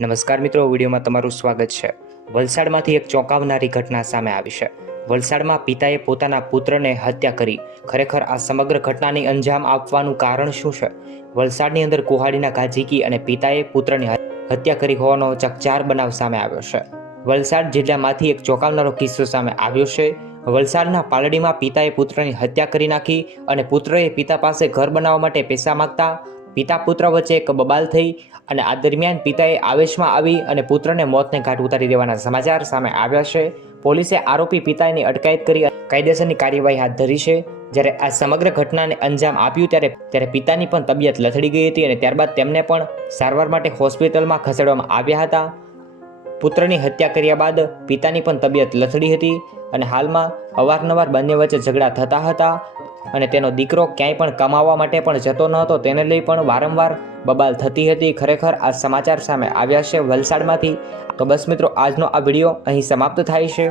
નમસ્કાર મિત્રો, વિડીયોમાં તમારું સ્વાગત છે। વલસાડમાંથી એક ચોંકાવનારી ઘટના સામે આવી છે। વલસાડમાં પિતાએ પોતાના પુત્રને હત્યા કરી। ખરેખર આ સમગ્ર ઘટનાની અંજામ આપવાનું કારણ શું છે? વલસાડની અંદર કુહાડીના ગાજીકી અને પિતાએ પુત્રની હત્યા કરી હોવાનો ચકચાર બનાવ સામે આવ્યો છે। વલસાડ જિલ્લામાંથી એક ચોંકાવનારો કિસ્સો સામે આવ્યો છે। વલસાડના પાલડીમાં પિતાએ પુત્રની હત્યા કરી નાખી અને પુત્રએ પિતા પાસે ઘર બનાવવા માટે પૈસા માંગતા પિતા પુત્ર વચ્ચે એક બબાલ થઈ અને આ દરમિયાન પિતાએ આવેશમાં આવી અને પુત્રને મોતને ઘાટ ઉતારી દેવાના સમાચાર સામે આવ્યા છે। પોલીસે આરોપી પિતાની અટકાયત કરી કાયદેસરની કાર્યવાહી હાથ ધરી છે। જ્યારે આ સમગ્ર ઘટનાને અંજામ આપ્યું ત્યારે પિતાની પણ તબિયત લથડી ગઈ હતી અને ત્યારબાદ તેમને પણ સારવાર માટે હોસ્પિટલમાં ખસેડવામાં આવ્યા હતા। પુત્રની હત્યા કર્યા બાદ પિતાની પણ તબિયત લથડી હતી અને હાલમાં અવારનવાર બંને વચ્ચે ઝઘડા થતા હતા અને તેનો દીકરો ક્યાંય પણ કમાવા માટે પણ જતો ન હતો, તેને લઈ પણ વારંવાર બબાલ થતી હતી। ખરેખર આ સમાચાર સામે આવ્યા છે વલસાડમાંથી। તો બસ મિત્રો, આજનો આ વિડીયો અહીં સમાપ્ત થાય છે।